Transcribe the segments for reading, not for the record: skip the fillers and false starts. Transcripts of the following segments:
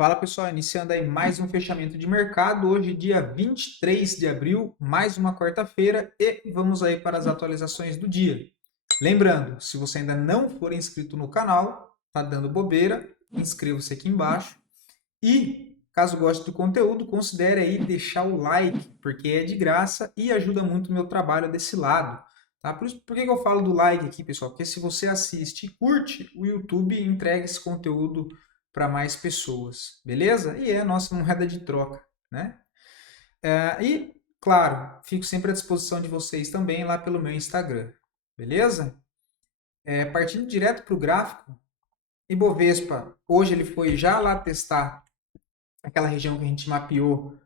Fala pessoal, iniciando aí mais um fechamento de mercado, hoje dia 23 de abril, mais uma quarta-feira e vamos aí para as atualizações do dia. Lembrando, se você ainda não for inscrito no canal, tá dando bobeira, inscreva-se aqui embaixo e caso goste do conteúdo, considere aí deixar o like, porque é de graça e ajuda muito o meu trabalho desse lado. Tá? Por que eu falo do like aqui, pessoal? Porque se você assiste e curte, o YouTube entrega esse conteúdo para mais pessoas, beleza? E é a nossa moeda de troca, né? E, claro, fico sempre à disposição de vocês também lá pelo meu Instagram, beleza? Partindo direto para o gráfico, Ibovespa, hoje ele foi já lá testar aquela região que a gente mapeou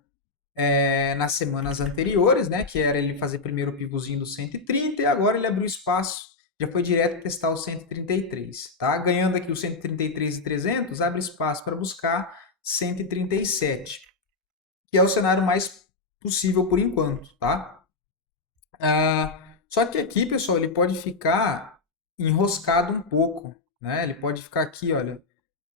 nas semanas anteriores, né? Que era ele fazer primeiro o pivôzinho do 130 e agora ele abriu espaço, já foi direto testar o 133, tá? Ganhando aqui o 133,300, abre espaço para buscar 137, que é o cenário mais possível por enquanto, tá? Só que aqui, pessoal, ele pode ficar enroscado um pouco, né? Ele pode ficar aqui, olha,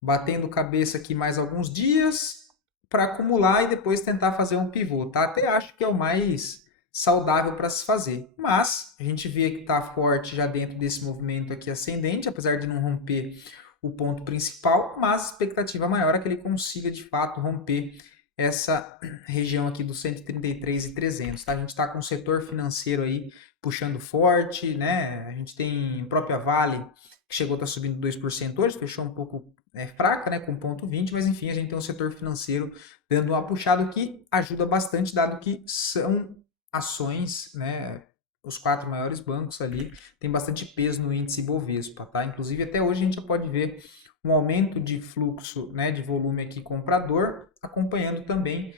batendo cabeça aqui mais alguns dias para acumular e depois tentar fazer um pivô, tá? Até acho que é o mais saudável para se fazer. Mas a gente vê que está forte já dentro desse movimento aqui ascendente, apesar de não romper o ponto principal, mas a expectativa maior é que ele consiga de fato romper essa região aqui dos 133,300, tá? A gente está com o setor financeiro aí puxando forte, né? A gente tem a própria Vale que chegou a estar subindo 2% hoje, fechou um pouco fraca, né, com 0,20, mas enfim, a gente tem um setor financeiro dando uma puxada que ajuda bastante, dado que são ações, né, os quatro maiores bancos ali, tem bastante peso no índice Bovespa, tá? Inclusive, até hoje a gente já pode ver um aumento de fluxo, né, de volume aqui comprador, acompanhando também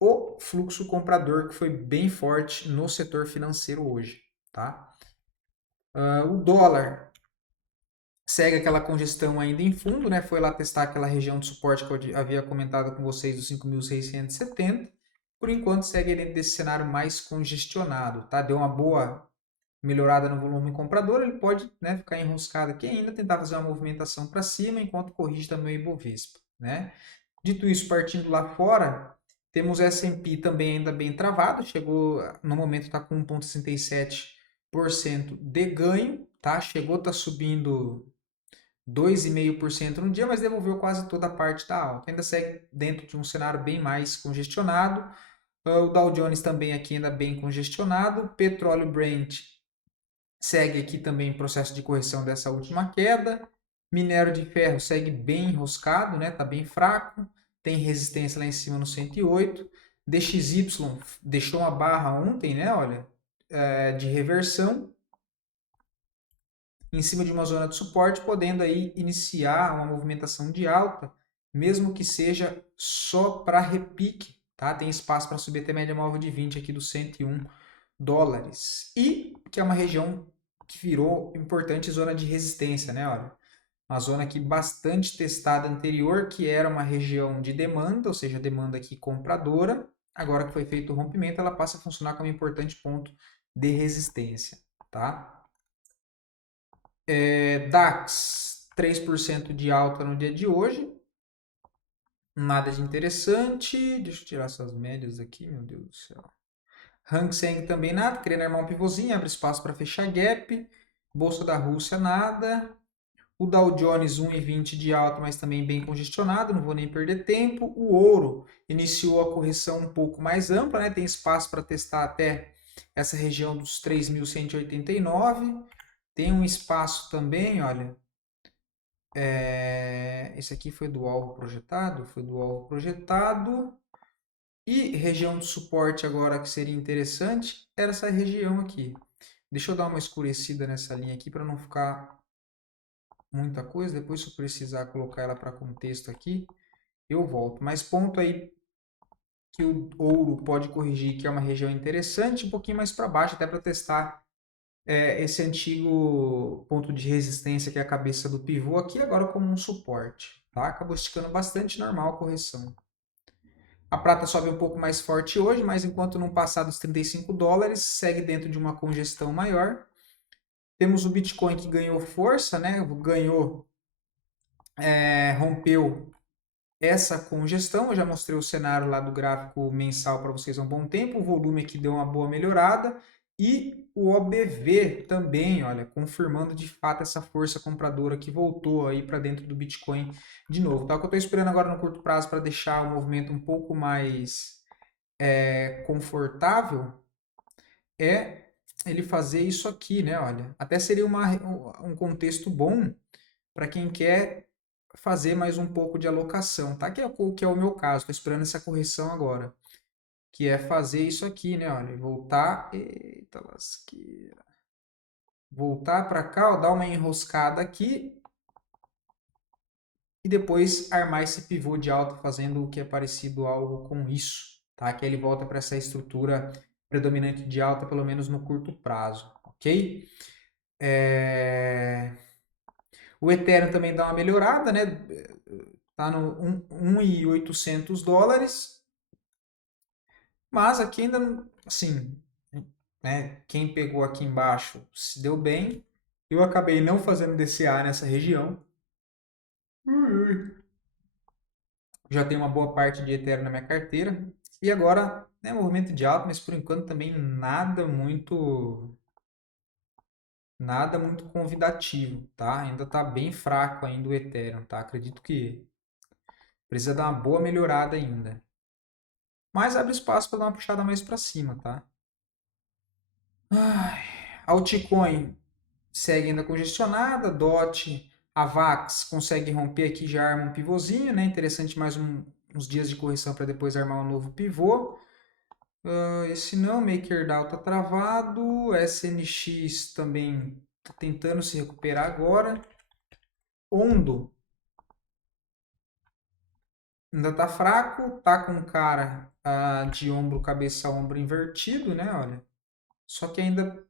o fluxo comprador, que foi bem forte no setor financeiro hoje, tá? O dólar segue aquela congestão ainda em fundo, né? Foi lá testar aquela região de suporte que eu havia comentado com vocês dos 5.670. Por enquanto segue dentro desse cenário mais congestionado, tá? Deu uma boa melhorada no volume comprador, ele pode, né, ficar enroscado aqui ainda, tentar fazer uma movimentação para cima enquanto corrige também o Ibovespa, né? Dito isso, partindo lá fora, temos S&P também ainda bem travado, chegou no momento está com 1,67% de ganho, tá? Chegou, está subindo 2,5% no dia, mas devolveu quase toda a parte da alta. Ainda segue dentro de um cenário bem mais congestionado. O Dow Jones também aqui ainda bem congestionado. Petróleo Brent segue aqui também em processo de correção dessa última queda. Minério de ferro segue bem enroscado, né? Tá bem fraco. Tem resistência lá em cima no 108. DXY deixou uma barra ontem, né? Olha, de reversão em cima de uma zona de suporte, podendo aí iniciar uma movimentação de alta, mesmo que seja só para repique, tá? Tem espaço para subir até a média móvel de 20 aqui dos 101 dólares. E que é uma região que virou importante zona de resistência, né? Olha, uma zona aqui bastante testada anterior, que era uma região de demanda, ou seja, demanda aqui compradora. Agora que foi feito o rompimento, ela passa a funcionar como um importante ponto de resistência, tá? DAX, 3% de alta no dia de hoje. Nada de interessante. Deixa eu tirar essas médias aqui, meu Deus do céu. Hang Seng também nada, querendo armar um pivôzinho, abre espaço para fechar gap. Bolsa da Rússia nada. O Dow Jones 1,20 de alta, mas também bem congestionado, não vou nem perder tempo. O ouro iniciou a correção um pouco mais ampla, né? Tem espaço para testar até essa região dos 3.189. Tem um espaço também, olha, esse aqui foi do alvo projetado, foi do alvo projetado. E região de suporte agora que seria interessante era essa região aqui. Deixa eu dar uma escurecida nessa linha aqui para não ficar muita coisa. Depois, se eu precisar colocar ela para contexto aqui, eu volto. Mas ponto aí que o ouro pode corrigir, que é uma região interessante, um pouquinho mais para baixo, até para testar esse antigo ponto de resistência que é a cabeça do pivô aqui, agora como um suporte. Tá? Acabou esticando bastante, normal a correção. A prata sobe um pouco mais forte hoje, mas enquanto não passar dos 35 dólares, segue dentro de uma congestão maior. Temos o Bitcoin que ganhou força, né? Ganhou, rompeu essa congestão. Eu já mostrei o cenário lá do gráfico mensal para vocês há um bom tempo. O volume aqui deu uma boa melhorada. E o OBV também, olha, confirmando de fato essa força compradora que voltou aí para dentro do Bitcoin de novo. Tá? O que eu estou esperando agora no curto prazo para deixar o movimento um pouco mais confortável é ele fazer isso aqui, né? Olha, até seria um contexto bom para quem quer fazer mais um pouco de alocação, tá? Que é o meu caso, estou esperando essa correção agora, que é fazer isso aqui, né? Olha, voltar, eita lasqueira, voltar para cá, ó, dar uma enroscada aqui e depois armar esse pivô de alta fazendo o que é parecido algo com isso, tá? Que ele volta para essa estrutura predominante de alta, pelo menos no curto prazo, ok? O Ethereum também dá uma melhorada, né? Tá no 1.800 dólares, mas aqui ainda, assim, né? Quem pegou aqui embaixo se deu bem. Eu acabei não fazendo DCA nessa região. Já tenho uma boa parte de Ethereum na minha carteira. E agora, né, movimento de alta, mas por enquanto também nada muito convidativo, tá? Ainda tá bem fraco ainda o Ethereum, tá? Acredito que precisa dar uma boa melhorada ainda. Mas abre espaço para dar uma puxada mais para cima, tá? Ai, altcoin segue ainda congestionada, DOT, AVAX consegue romper aqui, já arma um pivôzinho, né? Interessante mais uns dias de correção para depois armar um novo pivô. Esse não, MakerDAO tá travado, SNX também tá tentando se recuperar agora. Ondo ainda tá fraco, tá com cara de ombro, cabeça, ombro invertido, né? Olha, só que ainda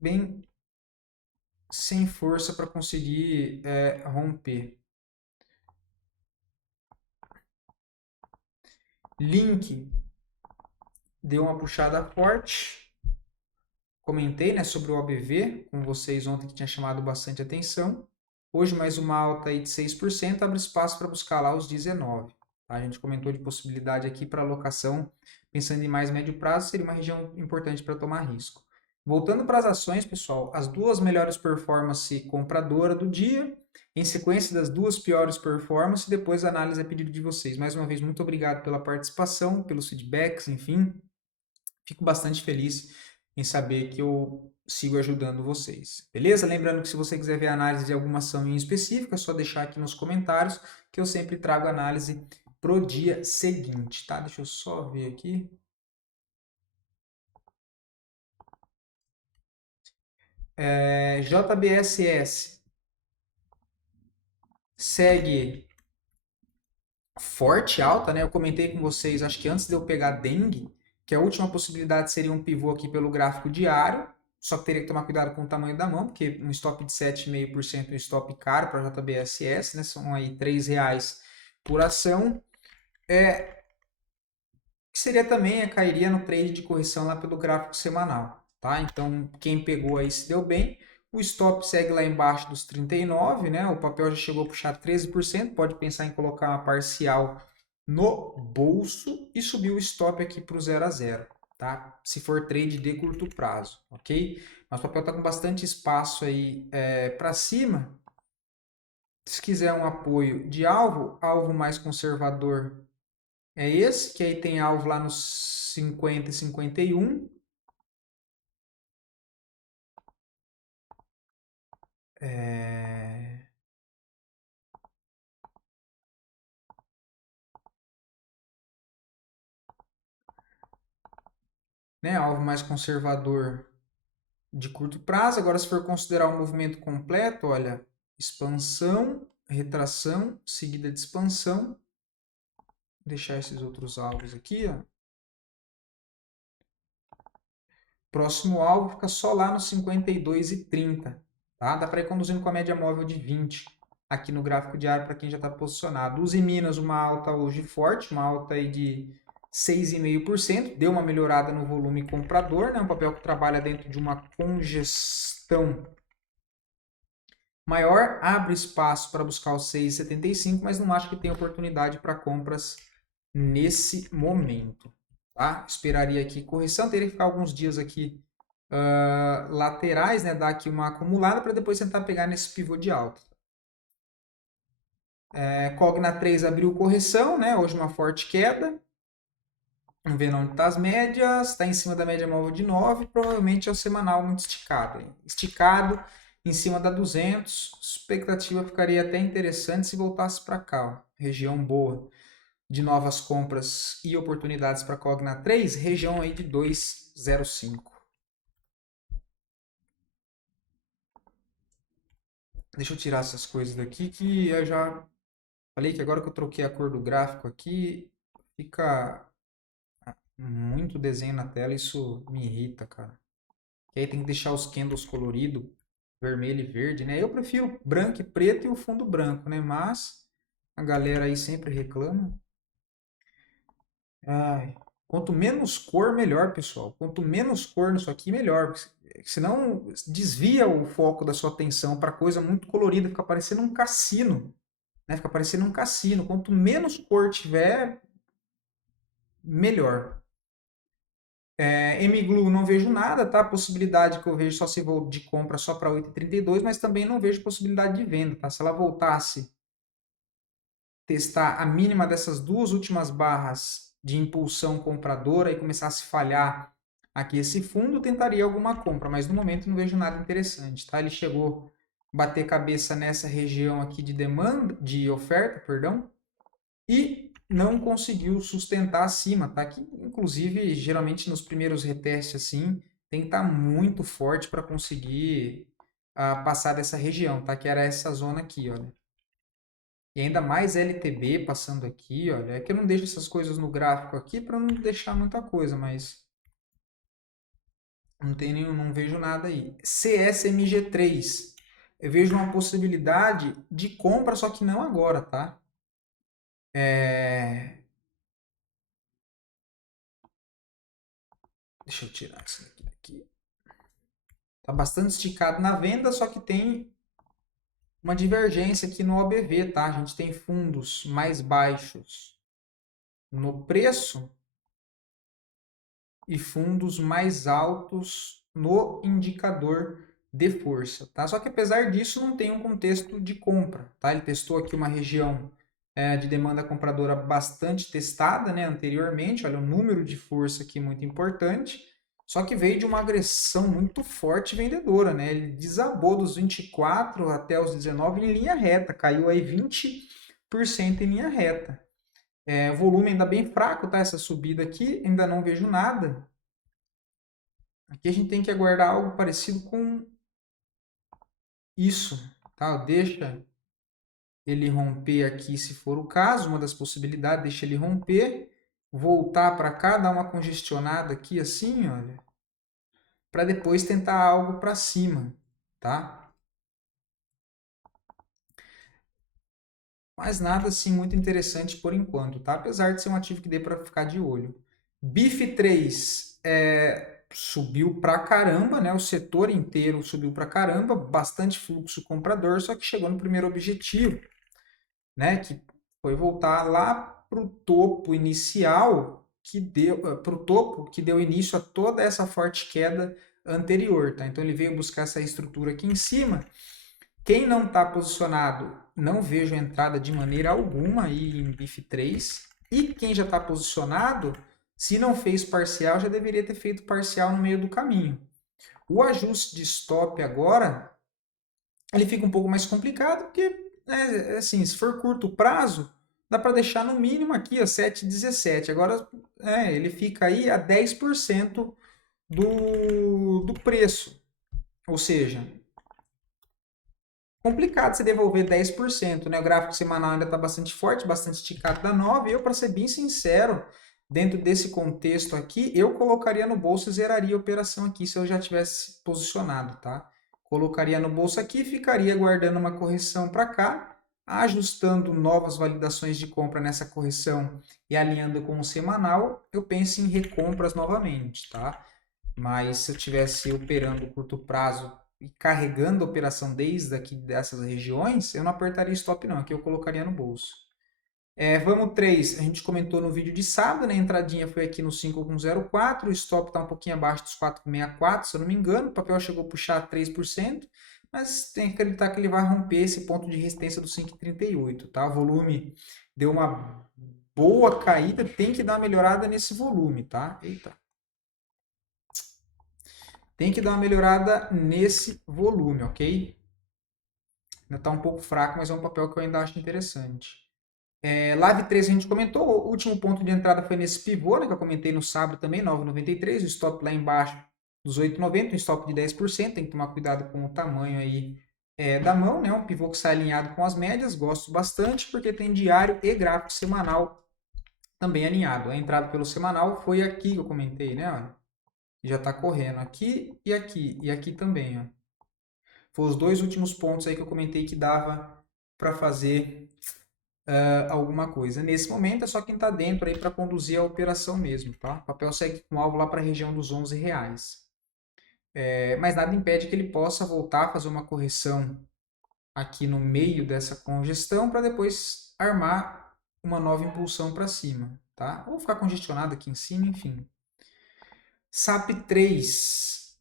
bem sem força para conseguir romper. Link deu uma puxada forte. Comentei, né, sobre o OBV com vocês ontem que tinha chamado bastante atenção. Hoje mais uma alta aí de 6%, abre espaço para buscar lá os 19. Tá? A gente comentou de possibilidade aqui para alocação, pensando em mais médio prazo, seria uma região importante para tomar risco. Voltando para as ações, pessoal, as duas melhores performances compradora do dia, em sequência das duas piores performances, depois a análise a pedido de vocês. Mais uma vez, muito obrigado pela participação, pelos feedbacks, enfim. Fico bastante feliz em saber que eu sigo ajudando vocês. Beleza? Lembrando que se você quiser ver a análise de alguma ação em específico, é só deixar aqui nos comentários que eu sempre trago análise pro dia seguinte, tá? Deixa eu só ver aqui. JBSS segue forte alta, né? Eu comentei com vocês, acho que antes de eu pegar dengue, que a última possibilidade seria um pivô aqui pelo gráfico diário, só que teria que tomar cuidado com o tamanho da mão, porque um stop de 7,5% é um stop caro para a JBSS, né? São aí R$3 por ação. Que seria também, cairia no trade de correção lá pelo gráfico semanal, tá? Então, quem pegou aí se deu bem. O stop segue lá embaixo dos 39, né? O papel já chegou a puxar 13%, pode pensar em colocar uma parcial no bolso e subir o stop aqui para o 0 a 0, tá? Se for trade de curto prazo, ok? Mas o papel está com bastante espaço aí para cima. Se quiser um apoio de alvo, alvo mais conservador é esse, que aí tem alvo lá nos 50 e 51. Né, alvo mais conservador de curto prazo. Agora, se for considerar o movimento completo, olha, expansão, retração, seguida de expansão. Vou deixar esses outros alvos aqui, ó. Próximo alvo fica só lá nos 52,30. Tá? Dá para ir conduzindo com a média móvel de 20 aqui no gráfico diário para quem já está posicionado. Uzi Minas, uma alta hoje forte, uma alta aí de 6,5%. Deu uma melhorada no volume comprador, né? Um papel que trabalha dentro de uma congestão maior, abre espaço para buscar os 6,75, mas não acho que tem oportunidade para compras nesse momento. Tá? Esperaria aqui correção, teria que ficar alguns dias aqui laterais, né? Dar aqui uma acumulada para depois tentar pegar nesse pivô de alta. Cogna 3 abriu correção, né? Hoje uma forte queda. Vamos ver onde está as médias. Está em cima da média móvel de 9. Provavelmente é o semanal muito esticado. Hein? Esticado em cima da 200. Expectativa ficaria até interessante se voltasse para cá. Ó. Região boa de novas compras e oportunidades para Cogna 3. Região aí de 2,05. Deixa eu tirar essas coisas daqui que eu já falei que agora que eu troquei a cor do gráfico aqui, fica muito desenho na tela, isso me irrita, cara. E aí tem que deixar os candles coloridos, vermelho e verde, né? Eu prefiro branco e preto e o fundo branco, né? Mas a galera aí sempre reclama. Ai, quanto menos cor, melhor, pessoal. Quanto menos cor nisso aqui, melhor. Senão desvia o foco da sua atenção para coisa muito colorida, fica parecendo um cassino. Né? Fica parecendo um cassino. Quanto menos cor tiver, melhor. MGLU não vejo nada, tá? Possibilidade que eu vejo só se vou de compra só para 8,32, mas também não vejo possibilidade de venda, tá? Se ela voltasse testar a mínima dessas duas últimas barras de impulsão compradora e começasse a falhar aqui esse fundo, tentaria alguma compra, mas no momento não vejo nada interessante, tá? Ele chegou a bater cabeça nessa região aqui de demanda, de oferta, perdão, e não conseguiu sustentar acima, tá? Que inclusive geralmente nos primeiros retestes assim tem que estar muito forte para conseguir passar dessa região, tá? Que era essa zona aqui, olha. E ainda mais LTB passando aqui, olha. É que eu não deixo essas coisas no gráfico aqui para não deixar muita coisa, mas não tem nenhum, não vejo nada aí. CSMG3. Eu vejo uma possibilidade de compra, só que não agora, tá? Deixa eu tirar isso daqui. Tá bastante esticado na venda, só que tem uma divergência aqui no OBV, tá? A gente tem fundos mais baixos no preço e fundos mais altos no indicador de força, tá? Só que apesar disso não tem um contexto de compra, tá? Ele testou aqui uma região de demanda compradora bastante testada, né, anteriormente. Olha o número de força aqui muito importante. Só que veio de uma agressão muito forte vendedora, né? Ele desabou dos 24 até os 19 em linha reta, caiu aí 20% em linha reta. O volume ainda bem fraco, tá? Essa subida aqui, ainda não vejo nada. Aqui a gente tem que aguardar algo parecido com isso, tá? Deixa ele romper aqui, se for o caso, uma das possibilidades, deixa ele romper, voltar para cá, dar uma congestionada aqui assim, olha, para depois tentar algo para cima, tá? Mas nada assim muito interessante por enquanto, tá? Apesar de ser um ativo que dê para ficar de olho. BIF3 subiu pra caramba, né? O setor inteiro subiu pra caramba, bastante fluxo comprador, só que chegou no primeiro objetivo, né? Que foi voltar lá para o topo inicial que deu para o topo que deu início a toda essa forte queda anterior, tá? Então ele veio buscar essa estrutura aqui em cima. Quem não está posicionado, não vejo entrada de maneira alguma aí em BIF3. E quem já está posicionado, se não fez parcial, já deveria ter feito parcial no meio do caminho. O ajuste de stop agora, ele fica um pouco mais complicado, porque, né, assim, se for curto prazo, dá para deixar no mínimo aqui, ó, 7,17. Agora, ele fica aí a 10% do preço. Ou seja, complicado você devolver 10%, né? O gráfico semanal ainda está bastante forte, bastante esticado da 9. Eu, para ser bem sincero, dentro desse contexto aqui, eu colocaria no bolso e zeraria a operação aqui se eu já tivesse posicionado, tá? Colocaria no bolso aqui, ficaria aguardando uma correção para cá, ajustando novas validações de compra nessa correção e alinhando com o semanal, eu penso em recompras novamente, tá? Mas se eu tivesse operando curto prazo e carregando a operação desde aqui dessas regiões, eu não apertaria stop não, aqui eu colocaria no bolso. Vamos 3, a gente comentou no vídeo de sábado, né? A entradinha foi aqui no 5,04, o stop está um pouquinho abaixo dos 4,64, se eu não me engano, o papel chegou a puxar 3%, mas tem que acreditar que ele vai romper esse ponto de resistência do 5,38, tá? O volume deu uma boa caída, tem que dar uma melhorada nesse volume, tá? Eita. Tem que dar uma melhorada nesse volume, ok? Ainda está um pouco fraco, mas é um papel que eu ainda acho interessante. Live 3 a gente comentou, o último ponto de entrada foi nesse pivô, né, que eu comentei no sábado também, 9,93, o stop lá embaixo dos 8,90, um stop de 10%, tem que tomar cuidado com o tamanho aí da mão, né, um pivô que sai alinhado com as médias, gosto bastante, porque tem diário e gráfico semanal também alinhado. A entrada pelo semanal foi aqui que eu comentei, né, ó, já está correndo aqui e aqui também, ó. Foram os dois últimos pontos aí que eu comentei que dava para fazer alguma coisa. Nesse momento é só quem está dentro aí para conduzir a operação mesmo, tá? O papel segue com o alvo lá para a região dos R$11. Mas nada impede que ele possa voltar a fazer uma correção aqui no meio dessa congestão para depois armar uma nova impulsão para cima, tá? Ou ficar congestionado aqui em cima, enfim. SAP 3,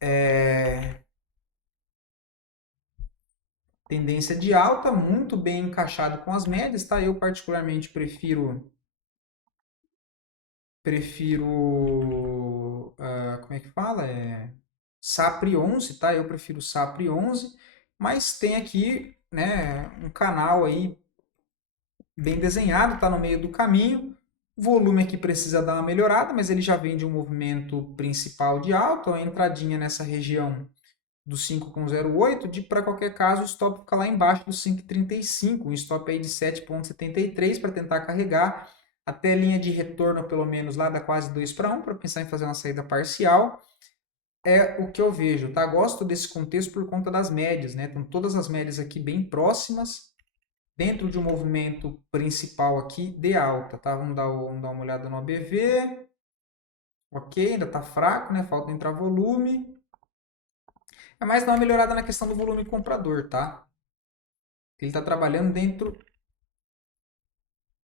tendência de alta, muito bem encaixado com as médias, tá? Eu particularmente prefiro como é que fala? SAPRE 11, tá? Eu prefiro SAPRE 11, mas tem aqui, né, um canal aí bem desenhado, tá no meio do caminho. O volume aqui precisa dar uma melhorada, mas ele já vem de um movimento principal de alta, uma entradinha nessa região do 5,08, de para qualquer caso o stop fica lá embaixo do 5,35, um stop aí de 7,73 para tentar carregar até a linha de retorno pelo menos lá dá quase 2:1 para pensar em fazer uma saída parcial. É o que eu vejo, tá? Gosto desse contexto por conta das médias, né? Estão todas as médias aqui bem próximas, dentro de um movimento principal aqui de alta, tá? Vamos dar uma olhada no ABV. Ok, ainda tá fraco, né? Falta entrar volume. É mais dar uma melhorada na questão do volume comprador, tá? Ele está trabalhando dentro.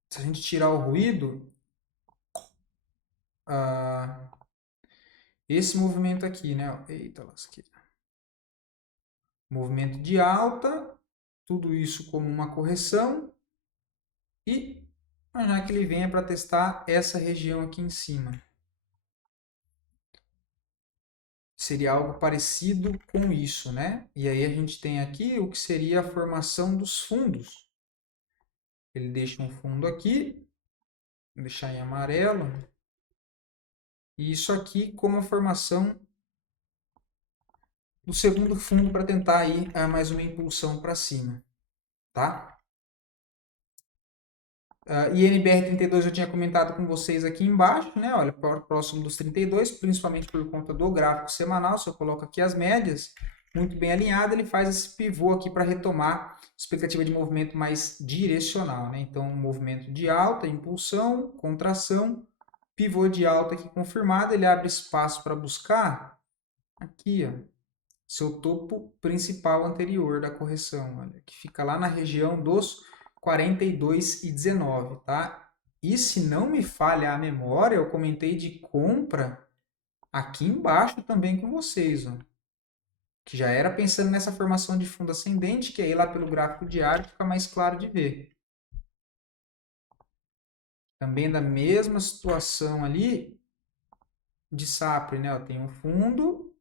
Se a gente tirar o ruído, esse movimento aqui, né? Eita, lasqueira. Movimento de alta, tudo isso como uma correção. E imaginar que ele venha para testar essa região aqui em cima. Seria algo parecido com isso, né? E aí a gente tem aqui o que seria a formação dos fundos. Ele deixa um fundo aqui, vou deixar em amarelo. E isso aqui como a formação do segundo fundo para tentar aí mais uma impulsão para cima, tá? INBR 32 eu tinha comentado com vocês aqui embaixo, né? Olha, próximo dos 32, principalmente por conta do gráfico semanal. Se eu coloco aqui as médias, muito bem alinhado, ele faz esse pivô aqui para retomar expectativa de movimento mais direcional, né? Então, um movimento de alta, impulsão, contração, pivô de alta aqui confirmado, ele abre espaço para buscar aqui, ó, seu topo principal anterior da correção, olha, que fica lá na região dos 42,19, tá? E se não me falha a memória, eu comentei de compra aqui embaixo também com vocês, ó, que já era pensando nessa formação de fundo ascendente, que aí lá pelo gráfico diário fica mais claro de ver. Também da mesma situação ali de SAPRE, né? Ó, tem um fundo.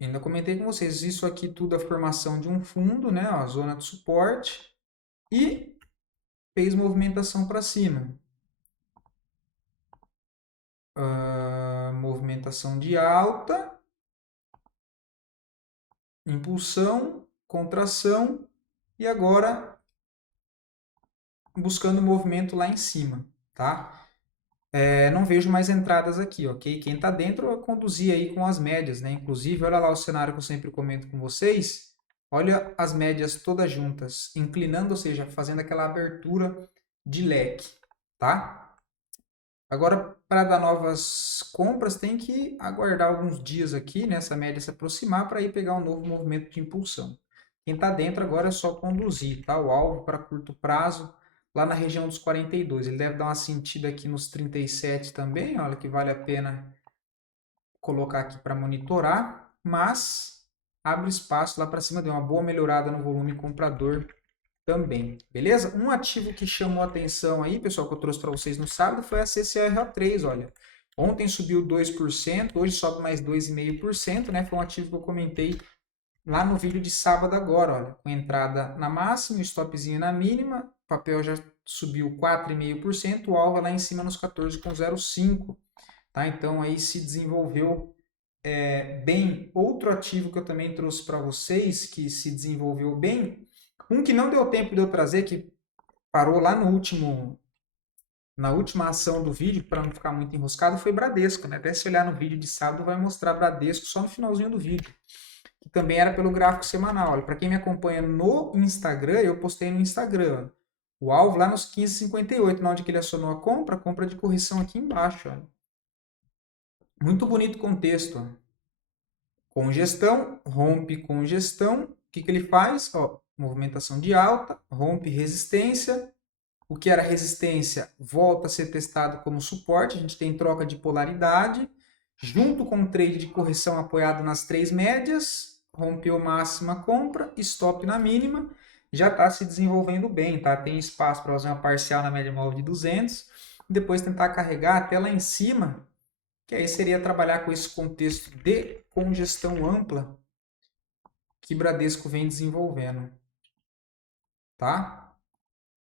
Ainda comentei com vocês, isso aqui tudo é a formação de um fundo, né? Ó, a zona de suporte. E fez movimentação para cima. Movimentação de alta, impulsão, contração e agora buscando o movimento lá em cima, tá? Não vejo mais entradas aqui, ok? Quem está dentro eu conduzir aí com as médias, né? Inclusive, olha lá o cenário que eu sempre comento com vocês. Olha as médias todas juntas, inclinando, ou seja, fazendo aquela abertura de leque, tá? Agora, para dar novas compras, tem que aguardar alguns dias aqui, nessa média se aproximar, para ir pegar um novo movimento de impulsão. Quem está dentro agora é só conduzir, tá? O alvo para curto prazo, lá na região dos 42. Ele deve dar uma sentida aqui nos 37 também, olha que vale a pena colocar aqui para monitorar, mas abre espaço lá para cima, deu uma boa melhorada no volume comprador também, beleza? Um ativo que chamou a atenção aí, pessoal, que eu trouxe para vocês no sábado foi a CCRO3, olha. Ontem subiu 2%, hoje sobe mais 2,5%, né? Foi um ativo que eu comentei lá no vídeo de sábado agora, olha, com entrada na máxima, stopzinho na mínima, o papel já subiu 4,5%, o alvo lá em cima nos 14,05%, tá? Então aí se desenvolveu bem. Outro ativo que eu também trouxe para vocês, que se desenvolveu bem, um que não deu tempo de eu trazer, que parou lá na última ação do vídeo, para não ficar muito enroscado, foi Bradesco, né? Até se olhar no vídeo de sábado, vai mostrar Bradesco só no finalzinho do vídeo. Que também era pelo gráfico semanal. Olha, para quem me acompanha no Instagram, eu postei no Instagram. O alvo lá nos 15,58, na onde que ele acionou a compra de correção aqui embaixo. Olha. Muito bonito contexto. Ó. Congestão, rompe congestão. O que ele faz? Ó, movimentação de alta, rompe resistência. O que era resistência volta a ser testado como suporte. A gente tem troca de polaridade. Junto com o trade de correção apoiado nas 3 médias, rompeu máxima compra, stop na mínima. Já está se desenvolvendo bem, tá? Tem espaço para fazer uma parcial na média móvel de 200. Depois tentar carregar até lá em cima, que aí seria trabalhar com esse contexto de congestão ampla que Bradesco vem desenvolvendo, tá?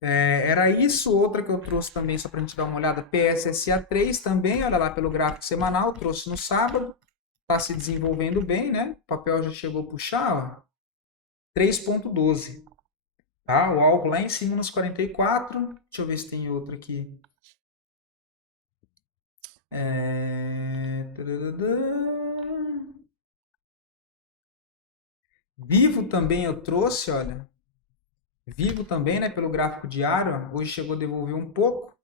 Era isso, outra que eu trouxe também, só para a gente dar uma olhada, PSSA3 também, olha lá pelo gráfico semanal, trouxe no sábado, está se desenvolvendo bem, né? O papel já chegou a puxar, ó, 3,12, tá? O alvo lá em cima nos 44, deixa eu ver se tem outra aqui. Vivo também eu trouxe, olha, Vivo também, né, pelo gráfico diário, hoje chegou a devolver um pouco,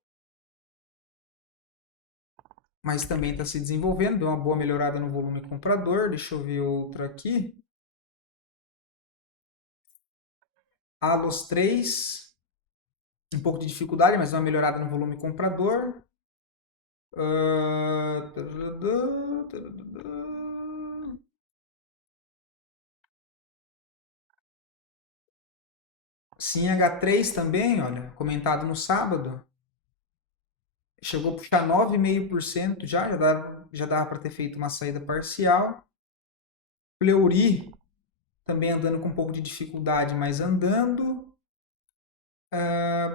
mas também está se desenvolvendo, deu uma boa melhorada no volume comprador. Deixa eu ver outra aqui. Alos 3, um pouco de dificuldade, mas uma melhorada no volume comprador. Sim, H3 também, olha, comentado no sábado. Chegou a puxar 9,5% já dava para ter feito uma saída parcial. Fleury também andando com um pouco de dificuldade, mas andando.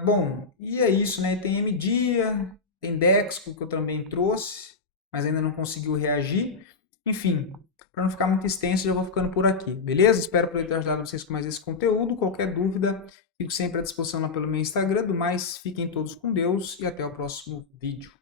Bom, e é isso, né? Tem MDia, tem Dexco, que eu também trouxe, mas ainda não conseguiu reagir. Enfim, para não ficar muito extenso, já vou ficando por aqui, beleza? Espero poder ter ajudado vocês com mais esse conteúdo. Qualquer dúvida, fico sempre à disposição lá pelo meu Instagram. Do mais, fiquem todos com Deus e até o próximo vídeo.